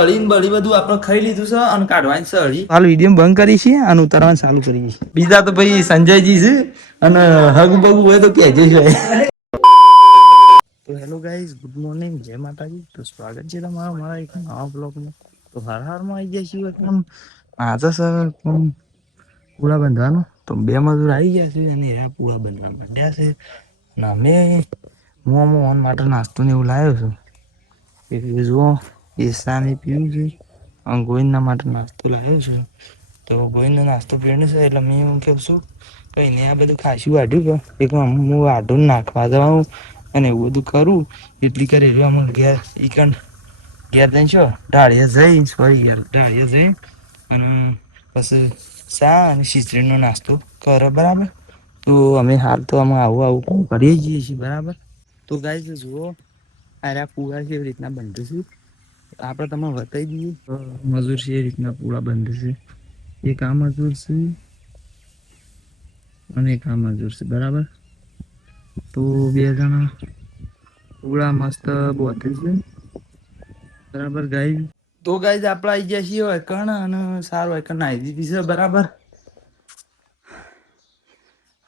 હળીને બળી બધું આપણે ખાઈ લીધું છે અને કાઢવાની છે હળી હાલ વિડીયો બંધ કરી છે અને ઉતારવાનું ચાલુ કરીએ છીએ. બીજા તો ભાઈ સંજયજી છે અને હગ બગુ હોય તો કહેજે છે. તો હેલો ગાઈઝ, ગુડ મોર્નિંગ, જય માતાજી. તો સ્વાગત છે તમારું મારા એક નવા બ્લોગમાં. તો હારમાં આવી જાય છીએ એકદમ આજે સર પૂળા બંધવાનું. તો 2 મજૂર આવી ગયા છે અને એ પૂળા બંધવા માંડ્યા છે. અને અમે મોન માટે નાસ્તો ને એવું લાવ્યો છું. એટલે જુઓ એ સાની પીવું છે અને ગોવિંદના માટે નાસ્તો લાવ્યો છું. તો ગોવિંદનો નાસ્તો પીવાનો છે એટલે મેં એવું કહું છું કઈ ને આ બધું ખાસું વાઢ્યું કે એક હું વાઢું નાખવા જવાનું અને એવું બધું કરું એટલી કરી અમુક ઘેર ઈકણ ઘેર જઈને છો ઢાળિયા જઈ ફરી ગયા ઢાળિયા જઈ અને પછી ચા અને ખીચડીનો નાસ્તો કરો બરાબર. તો અમે હાલ તો આમાં આવું કરીએ જઈએ છીએ બરાબર. તો ગાઈઝ જુઓ આ પૂળા છે એવી રીતના બંધ છે. આપણે તમને બતાવી દઈએ મજૂર છે એ રીતના પૂળા બંધ છે. એક આ મજૂર છે અને એક આ મજૂર છે બરાબર. તો 2 જણા પૂળા મસ્ત બોથે છે બરાબર ગાઈઝ. તો ગાઈઝ આપણે આવી ગયા છીએ વૈકણ અને સારું વૈકણ નાહી દીધી છે બરાબર.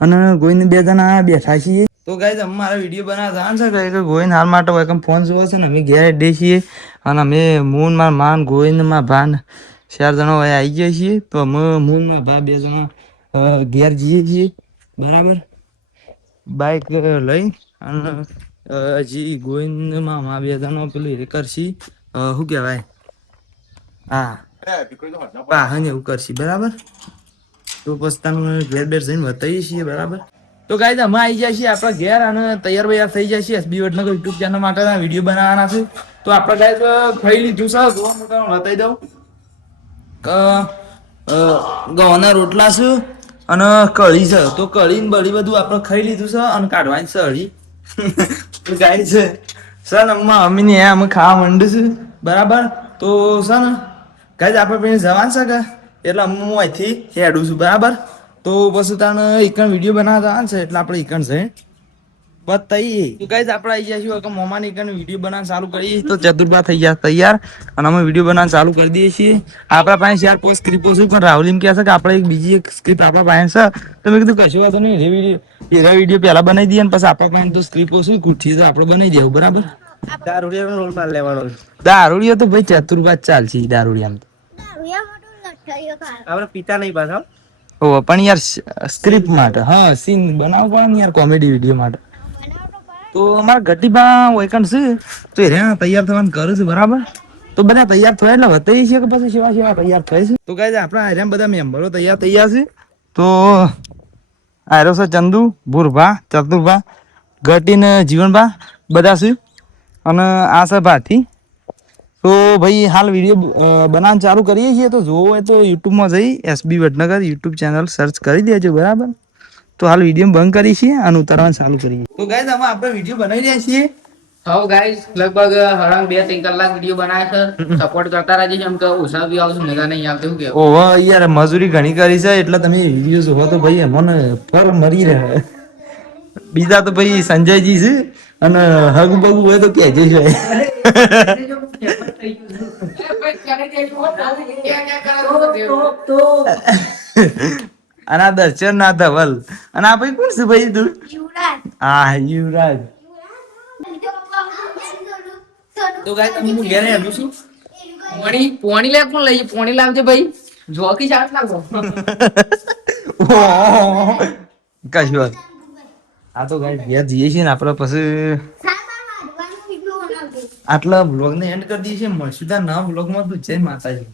અને ગોવિંદ 2 જણા બેઠા છીએ. તો ગાઈઝ અમે મારા વિડીયો બનાવવા જાણ છે કે ગોવિંદ હાલ માટે વૈકણ ફોન જોવે છે ને અમે ઘેર હેડે છીએ અને અમે મૂન માર માન ગોવિંદ માં ભાન 4 જણા આવી ગયા છીએ. તો અમે મૂન માં ભા 2 જણા ઘેર જઈએ છીએ બરાબર. બાઈક લઈ અને હજી ગોવિંદમાં 2 જણા પેલું એ કરશી શું કહેવાય હા વાહન એવું કરશી બરાબર. તો પછી તમે ઘેર બેર જઈને બતાવીએ છીએ બરાબર. તો ગાઈઝ અમે આવી જાય છીએ આપણા ઘેર અને તૈયાર બૈયાર થઈ જાય છે એસબી વડનગર યુટ્યુબ ચેનલ માટેના વિડીયો બનાવવાના છે. તો આપણે ગાઈઝ ખાઈ લીધું છે જોવા મોટા બતાવી દઉં ગવાના રોટલા છે અને કઢી છે. તો કઢી ને બળી બધું આપણે ખાઈ લીધું છે અને કાઢવાની છે હળી. તો ગાઈઝ સર અમ્મી ને અમે ખાવા માંડ્યું છે બરાબર. તો સર ને ગાઈઝ આપણે પછી જવાનું છે કે એટલે હું અહીંથી હેડું છું બરાબર. તો પછી તને એકણ વિડીયો બનાવતા છે એટલે આપણે એકણ છે બતાઈએ. તો ગાઈઝ આપણે આવી ગયા છીએ મોમાને એકણ વિડીયો બનાવવાનું ચાલુ કરીએ. તો ચતુરબા થઈ ગયા તૈયાર અને અમે વિડીયો બનાવવાનું ચાલુ કરી દઈએ છીએ. આપણા પાસે 4-5 સ્ક્રિપ્ટો છે પણ રાહુલ એમ કહે છે કે આપણે એક બીજી એક સ્ક્રિપ્ટ આપણા પાસે છે. તો મેં કીધું કશું વાંધો નહીં એ વિડીયો પહેલા બનાવી દઈએ ને પછી આપણા પાસે તો સ્ક્રિપ્ટો છે કુઠી તો આપણે બનાવી દેવું બરાબર. દારૂડિયા રોલ માર લેવાનો. દારૂડિયો તો ભાઈ ચતુરબા ચાલશે દારૂડિયા આપણે પિતા નહીં પાછા. ઓ પણ યાર સ્ક્રિપ્ટ માટે હા સીન બનાવવો પડે ને યાર કોમેડી વિડીયો માટે. તો અમારા ગટીબા વૈકણ છે તો એ તૈયાર થવાનું કરે છે બરાબર. તો બધા તૈયાર થયા એટલે બતાવી છે કે પછી સેવા તૈયાર થાય છે. તો ગાઈઝ આપણા આર્યા બધા મેમ્બરો તૈયાર છે. તો આર્યો છે ચંદુ ભુરભા ચતુરભા ગટીને જીવનભા બધા છે અને આ છે ભાથી. તો ભાઈ હાલ વિડીયો બનાવવાનું ચાલુ કરીએ છીએ. તો જોવો હોય તો યુટ્યુબમાં જઈ SB Vadnagar YouTube channel search કરી દેજો બરાબર. તો હાલ વિડીયો બંધ કરી છીએ અને ઉતારવાનું ચાલુ કરીએ. તો ગાઈઝ આમાં આપણે વિડીયો બનાવી રહ્યા છીએ. હા ગાઈસ લગભગ હરાંગ 2-3 કલાક વિડીયો બનાવે છે. સપોર્ટ કરતા રહેજો એમ કે ઉષા બી આવશે મજા નહીં આવતી હું કે ઓહો યાર મજૂરી ઘણી કરી છે એટલે તમે વિડીયો જોવો તો ભાઈ મને ફળ મળી રહે. બીજા તો ભાઈ સંજયજી છે અને હગ બગુ હોય તો કહેજે છે. અને આ દર્શન ના ધવલ અને આ ભાઈ કોણ છે ભાઈ તું હા યુવરાજ. તો ગાઈસ તમે હું ઘેર આવ્યો છું. પોણી લે કોણ લઈ પોણી લાવજે ભાઈ જોકી ચાટ લાગો. કશું વાત આ તો ગાઈસ ઘેર જઈએ છીએ ને આપણે પછી આટલા બ્લોગને એન્ડ કરી દઈએ છીએ. મળશું ત્યાં નવા બ્લોગમાં. તો જય માતાજી.